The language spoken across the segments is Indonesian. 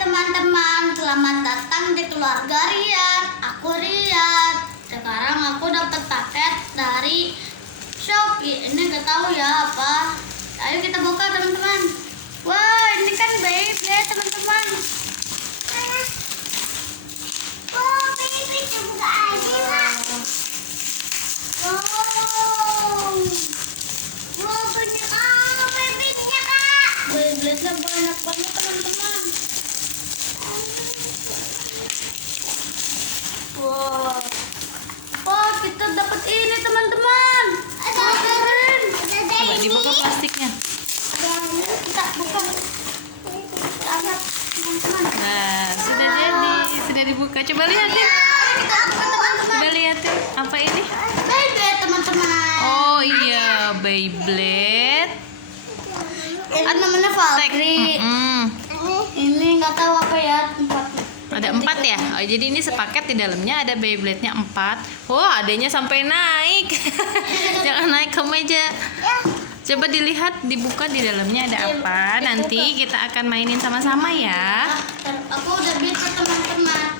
teman-teman, selamat datang di keluarga Riyad. Aku Riyad. Sekarang aku dapat paket dari Shopee. Ini gak tahu ya apa. Ayo kita buka teman-teman. Wah, ini kan Beyblade teman-teman. Oh, Beyblade juga ada, Pak. Wow. Wow, banyak Beyblade-nya, Kak. Beyblade-nya banyak banget teman-teman. Wow. Wah, kita dapat ini teman-teman. Keren. Coba dibuka plastiknya. Kita buka. Kita lihat teman-teman. Nah, sudah jadi, sudah dibuka. Coba lihat ya. Kita buka teman-teman. Coba lihat ya. Apa ini? Beyblade teman-teman. Oh iya, Beyblade. Ini namanya Valkyrie. Ini nggak tahu apa ya tempatnya. Ada 4 ya? Oh, jadi ini sepaket di dalamnya ada Beyblade-nya 4. Wah, adanya sampai naik. Jangan naik ke meja. Coba dilihat, dibuka di dalamnya ada apa. Nanti kita akan mainin sama-sama ya. Aku udah bisa teman-teman.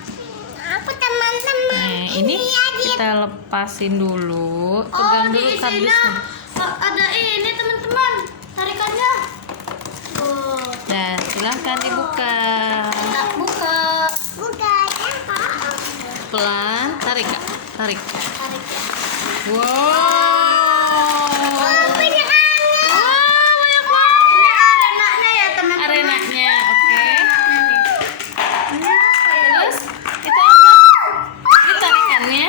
Aku teman-teman. Nah, ini kita lepasin dulu. Oh, Pegang dulu di sini kardusnya. ada ini teman-teman. Tarikannya. Oh, Nah, silahkan dibuka. kita buka. Buka ya, Kak. Pelan, tarik Kak. Tarik. Tarik ya. Wow. Banyak banget. Wow, banyak banget. Ini arenanya ya teman-teman. Arenanya, oke. Ini apa ya? Terus, itu apa? Ini tarikannya.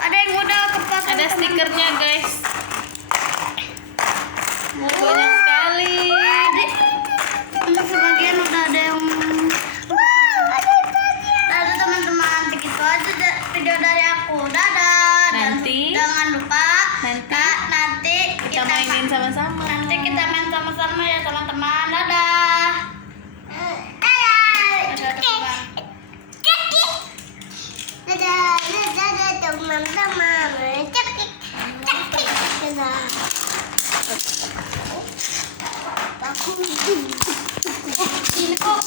Ada yang udah kepasang. Ada stikernya, guys. Banyak sekali. Untuk sebagian udah ada yang. Dadah teman-teman, begitu aja video dari aku. Dadah. Dan Nanti. jangan lupa. Nanti. Nanti Kita mainin sama-sama. Nanti kita main sama-sama ya teman-teman. Dadah. Dadah teman-teman. Dadah teman-teman. Cekik. Dadah. Ini kok